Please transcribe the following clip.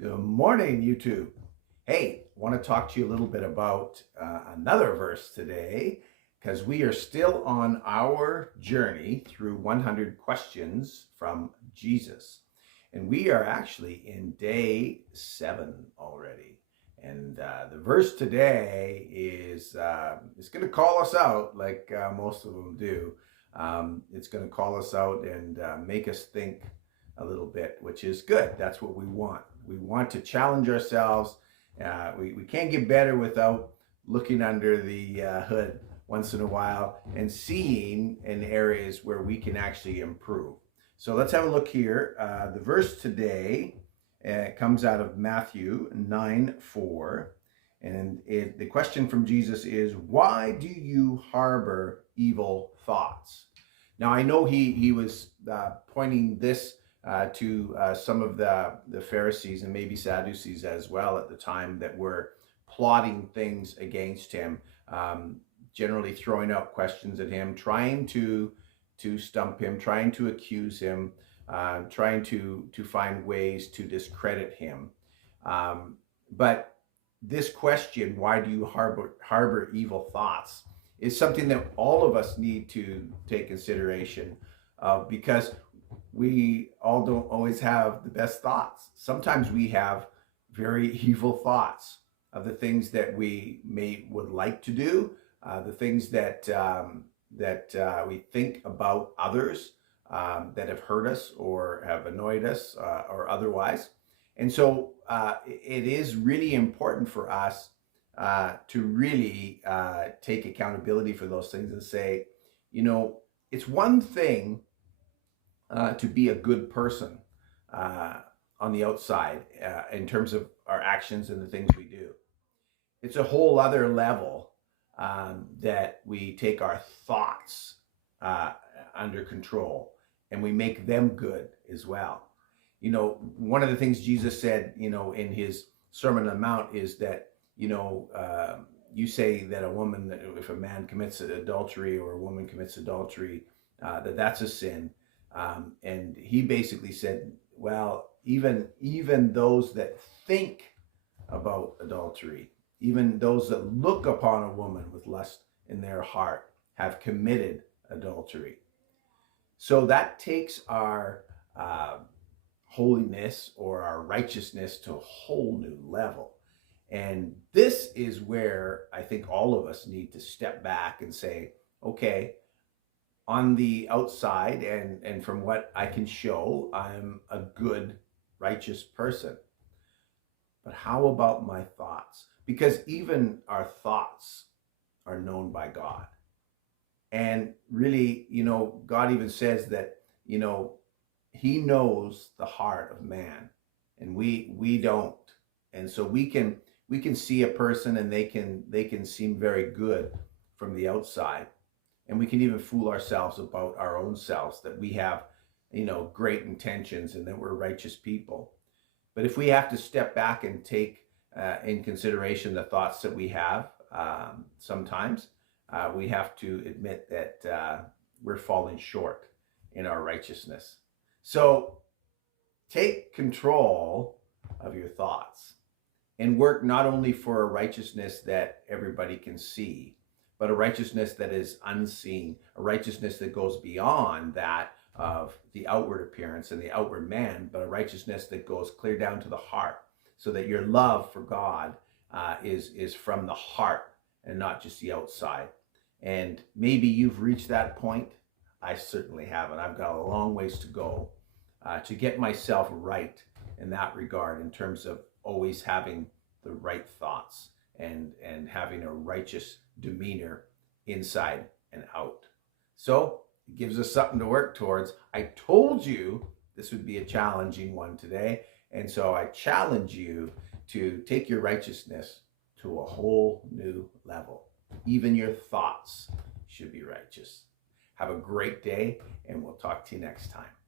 Good morning, YouTube. Hey, I want to talk to you a little bit about another verse today because we are still on our journey through 100 questions from Jesus. And we are actually in day 7 already. And the verse today is going to call us out like most of them do. It's going to call us out and make us think a little bit, which is good. That's what we want. We want to challenge ourselves. We can't get better without looking under the hood once in a while and seeing in areas where we can actually improve. So let's have a look here. The verse today comes out of Matthew 9:4. And the question from Jesus is, why do you harbor evil thoughts? Now, I know he was pointing this to some of the Pharisees and maybe Sadducees as well at the time that were plotting things against him, generally throwing out questions at him, trying to stump him, trying to accuse him, trying to find ways to discredit him. But this question, why do you harbor evil thoughts, is something that all of us need to take consideration of, because we all don't always have the best thoughts. Sometimes we have very evil thoughts of the things that we would like to do, the things that we think about others that have hurt us or have annoyed us or otherwise. And so it is really important for us to really take accountability for those things and say, it's one thing to be a good person on the outside in terms of our actions and the things we do. It's a whole other level that we take our thoughts under control and we make them good as well. One of the things Jesus said, in his Sermon on the Mount is that, you say that if a man commits adultery or a woman commits adultery, that's a sin. And he basically said, well, even those that think about adultery, even those that look upon a woman with lust in their heart, have committed adultery. So that takes our holiness or our righteousness to a whole new level. And this is where I think all of us need to step back and say, okay, on the outside and from what I can show, I'm a good, righteous person. But how about my thoughts? Because even our thoughts are known by God. And really, God even says that, he knows the heart of man, and we don't. And so we can see a person and they can seem very good from the outside. And we can even fool ourselves about our own selves, that we have, great intentions and that we're righteous people. But if we have to step back and take in consideration the thoughts that we have, sometimes we have to admit that we're falling short in our righteousness. So take control of your thoughts and work not only for a righteousness that everybody can see, but a righteousness that is unseen, a righteousness that goes beyond that of the outward appearance and the outward man, but a righteousness that goes clear down to the heart, so that your love for God is from the heart and not just the outside. And maybe you've reached that point. I certainly haven't. I've got a long ways to go to get myself right in that regard, in terms of always having the right thoughts and having a righteous demeanor inside and out. So it gives us something to work towards. I told you this would be a challenging one today. And so I challenge you to take your righteousness to a whole new level. Even your thoughts should be righteous. Have a great day, and we'll talk to you next time.